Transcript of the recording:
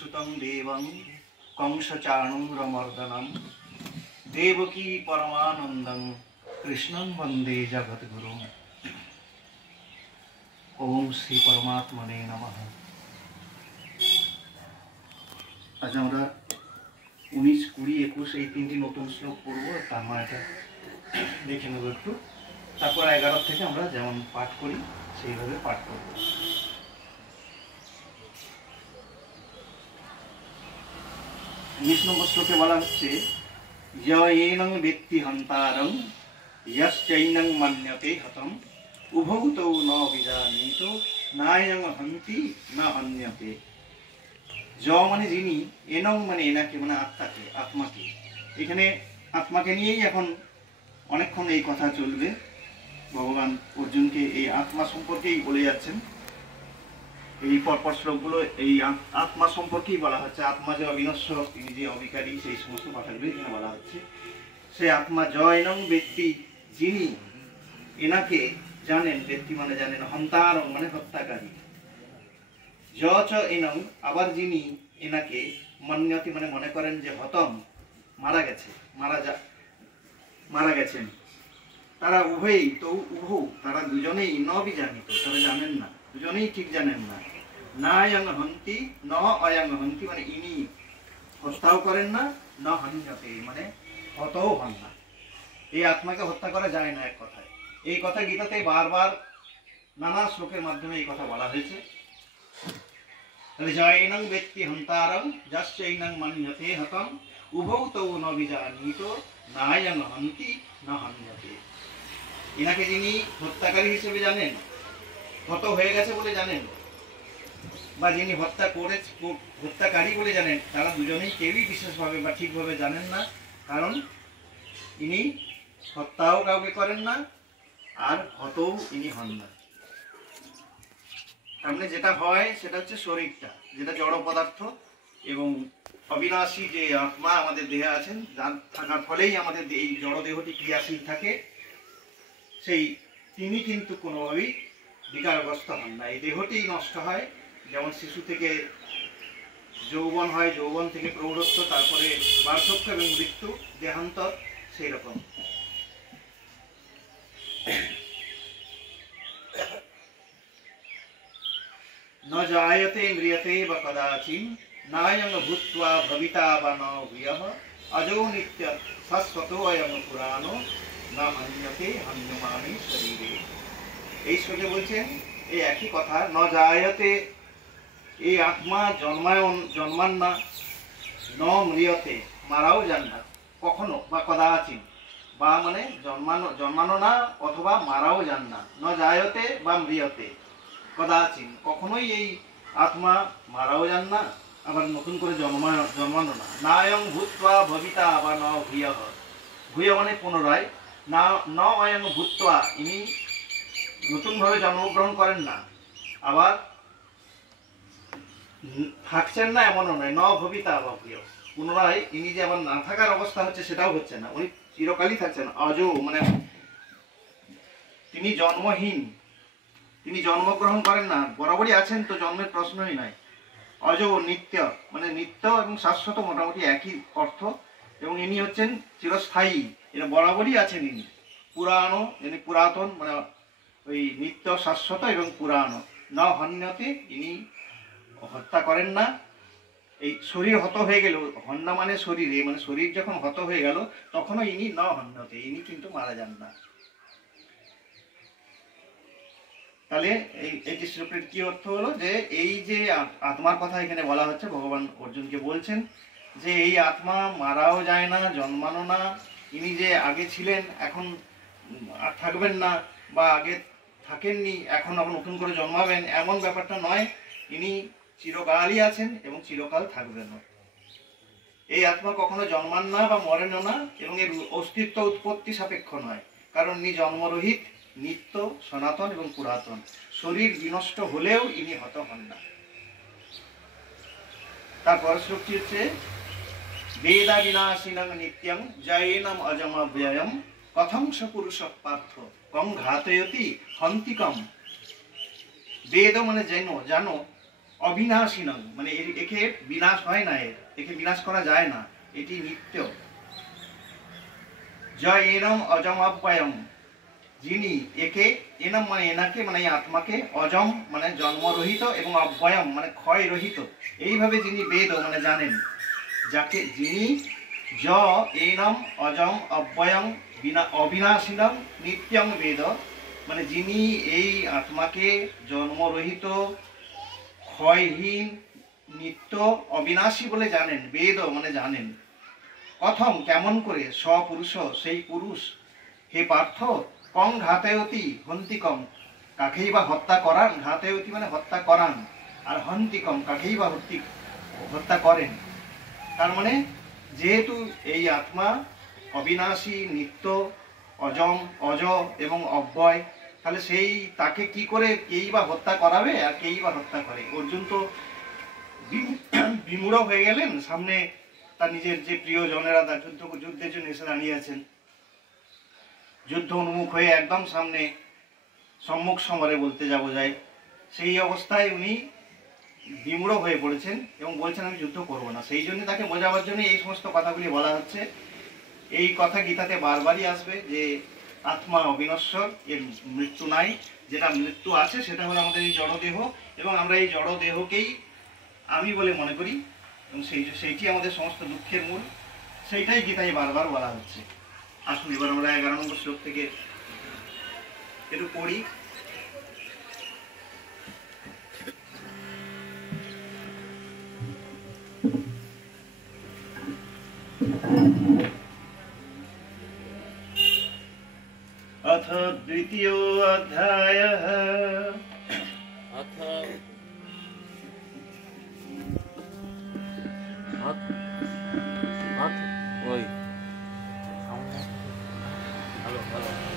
सुतं देवं कंसचाणूरमर्दनं देवकी परमानंदं कृष्णं वंदे जगद्गुरुं। ओम श्री परमात्मने नमः। आज আমরা 19, 20, 21 এই তিনটি নতুন শ্লোক পড়ব। তার মানেটা দেখে নেব একটু, তারপর 11 থেকে আমরা যেমন পাঠ করি সেইভাবে পাঠ করব। 19 নম্বর শ্লোকে বলা হচ্ছে ययेनं वेत्ति हन्तारं यश्चैनं मन्यते हतं उभौ तौ न विजानीतो नायं हन्ति न हन्यते। ज মানে যিনি, এনং মানে এনাকে, মানে আত্মাকে, আত্মাকে। এখানে আত্মাকে নিয়েই এখন অনেকক্ষণ এই কথা চলবে। ভগবান অর্জুনকে এই আত্মা সম্পর্কেই বলে যাচ্ছেন। এই পরপর শ্লোকগুলো এই আত্মা সম্পর্কেই বলা হচ্ছে। আত্মা যে অবিনশ্বর, তিনি যে অবিকারী, সেই সমস্ত কথাগুলো এখানে বলা হচ্ছে। সে আত্মা জয়নং ব্যক্তি, যিনি এনাকে জানেন, ব্যক্তি মানে জানেন, হন্তারং মানে হত্যাকারী, য চ এনং আবার যিনি এনাকে, মন্যতি মানে মনে করেন যে হতম মারা গেছে, মারা গেছেন, তারা উভয়ই তো উভৌ তারা দুজনেই ন বিজানিত, তারা জানেন না, দুজনেই ঠিক জানেন না। নায়ং হন্তি ন অয়ং হন্তি মানে ইনি হত্যাও করেন না, ন হন্যতে মানে হতও হন না। এই আত্মাকে হত্যা করা যায় না এক কথায়। এই কথা গীতাতে বারবার নানা শ্লোকের মাধ্যমে এই কথা বলা হয়েছে। তাহলে জয়নং ব্যক্তি হন্তারং যশ্চৈনং মন্যতে হতং উভৌ তৌ ন বিজানীত নায়ং হন্তি ন হন্যতে। এনাকে যিনি হত্যাকারী হিসেবে জানেন, হত হয়ে গেছে বলে জানেন, বা যিনি হত্যাকারী বলে জানেন, তারা দুজনেই কেউই বিশেষভাবে বা ঠিকভাবে জানেন না। কারণ ইনি হত্যাও কাউকে করেন না, আর হতও ইনি হন না। তাহলে যেটা হয় সেটা হচ্ছে শরীরটা, যেটা জড় পদার্থ এবং অবিনাশী যে আত্মা আমাদের দেহে আছেন, যার থাকার ফলেই আমাদের এই জড় দেহটি ক্রিয়াশীল থাকে, সেই তিনি কিন্তু কোনোভাবেই বিকারগ্রস্ত হন না। এই দেহটি নষ্ট হয়, যেমন শিশু থেকে যৌবন হয়, যৌবন থেকে প্রৌঢ়ত্ব, তারপরে বার্ধক্য এবং মৃত্যু, দেহান্তর, সেই রকম। ন জায়তে ম্রিয়তে বা কদাচিৎ নায়ং ভূত্বা ভবিতা বা ন ভূয়ঃ অজো নিত্য শাশ্বতো অয়ং পুরাণো না হন্যতে হন্যমানে শরীরে। এই শ্লোকে বলছেন এই একই কথা। ন জায়তে, এই আত্মা জন্মান না, ন ম্রিয়তে মারাও যান না কখনো, বা কদাচিৎ বা মানে জন্মানো না অথবা মারাও যান না। ন জায়তে বা ম্রিয়তে কদাচিৎ কখনোই এই আত্মা মারাও যান না, আবার নতুন করে জন্মানো না। নায়ং ভূত্বা ভবিতা বা ন ভূয়ঃ, ভূয় মানে পুনরায়, না ন অয়ং ভূত্বা ইনি নতুনভাবে জন্মগ্রহণ করেন না, আবার থাকছেন না এমনও নয়। ন ভবিতা বা ভূয়, পুনরায় ইনি যে আবার না থাকার অবস্থা হচ্ছে সেটাও হচ্ছে না, উনি চিরকালই থাকছেন। অজো মানে তিনি জন্মহীন, তিনি জন্মগ্রহণ করেন না, বরাবরই আছেন, তো জন্মের প্রশ্নই নাই। অজো নিত্য মানে নিত্য এবং শাশ্বত, মোটামুটি একই অর্থ। এবং ইনি হচ্ছেন চিরস্থায়ী, এরা বরাবরই আছেন। ইনি পুরানো, ইনি পুরাতন, মানে ওই নিত্য, শাশ্বত এবং পুরানো। ন হন্যতে, ইনি হত্যা করেন না। এই শরীর হত হয়ে গেল, হন্যা মানে শরীরে, মানে শরীর যখন হত হয়ে গেল তখনও ইনি ন হন্যতে, ইনি কিন্তু মারা যান না। তাহলে এই যে শ্লোকের কি অর্থ হলো, যে এই যে আত্মার কথা এখানে বলা হচ্ছে, ভগবান অর্জুনকে বলছেন যে এই আত্মা মারাও যায় না, জন্মানো না। ইনি যে আগে ছিলেন এখন আর থাকবেন না, বা আগে থাকেননি এখন আবার নতুন করে জন্মাবেন, এমন ব্যাপারটা নয়। ইনি চিরকালই আছেন এবং চিরকাল থাকবেন। এই আত্মা কখনো জন্মান না বা মরেনও না, এবং এর অস্তিত্ব উৎপত্তি সাপেক্ষ নয়, কারণ ইনি জন্মরহিত, নিত্য, সনাতন এবং পুরাতন। শরীর বিনষ্ট হলেও ইনি হত হন না। তারপর শ্লোকটি হচ্ছে বেদা বিনাশিনং নিত্যং জয়েনম অজমব্যয়ম কথং স পুরুষ পার্থ কং ঘাতয়তি হন্তিকম। বেদ মানে জানো, অবিনাশী নয়, মানে একে বিনাশ হয় না, একে বিনাশ করা যায় না, এটি নিত্য। জয় এনম অজম অব্যয়ম, যিনি একে, এনম মানে এনাকে, মানে এই আত্মাকে, অজম মানে জন্মরহিত এবং অব্যয়ম মানে ক্ষয় রহিত, এইভাবে যিনি বেদ মানে জানেন, যাকে যিনি য এনম অজম অব্যয়ম অবিনাশীনম নিত্যং বেদ, মানে যিনি এই আত্মাকে জন্মরহিত, ক্ষয়হীন, নিত্য, অবিনাশী বলে জানেন, বেদ মানে জানেন। কথম কেমন করে, স্বপুরুষ সেই পুরুষ, হে পার্থ, কং ঘাতায়তি হন্তিকম কাকেই বা হত্যা করান, ঘাতায়তি মানে হত্যা করান, আর হন্তিকম কাকেই বা হত্যা করেন। তার মানে যেহেতু এই আত্মা অবিনাশী, নিত্য, অজম, অজ এবং অব্যয়, তাহলে সেই তাকে কি করে কেই বা হত্যা করাবে, আর কেই বা হত্যা করে। অর্জুন তো বিমূঢ় হয়ে গেলেন, সামনে তার নিজের যে প্রিয়জনেরা তার যুদ্ধের জন্য এসে দাঁড়িয়ে আছেন, যুদ্ধ উন্মুখ হয়ে একদম সামনে সম্মুখ সমরে বলতে যাবো যায়, সেই অবস্থায় উনি বিমূঢ় হয়ে পড়েছেন এবং বলছেন আমি যুদ্ধ করব না। সেই জন্য তাকে বোঝাবার জন্য এই সমস্ত কথাগুলি বলা হচ্ছে। এই কথা গীতাতে বারবারই আসবে যে আত্মা অবিনশ্বর, এর মৃত্যু নাই, যেটা মৃত্যু আছে সেটা হলো আমাদের এই জড়দেহ, এবং আমরা এই জড়দেহকেই আমি বলে মনে করি, এবং সেইটি আমাদের সমস্ত দুঃখের মূল, সেইটাই গীতায় বারবার বলা হচ্ছে। আসুন এবার আমরা 11 নম্বর শ্লোক থেকে একটু পড়ি। अथ द्वितीयो अध्यायः अथ ओय हेलो हेलो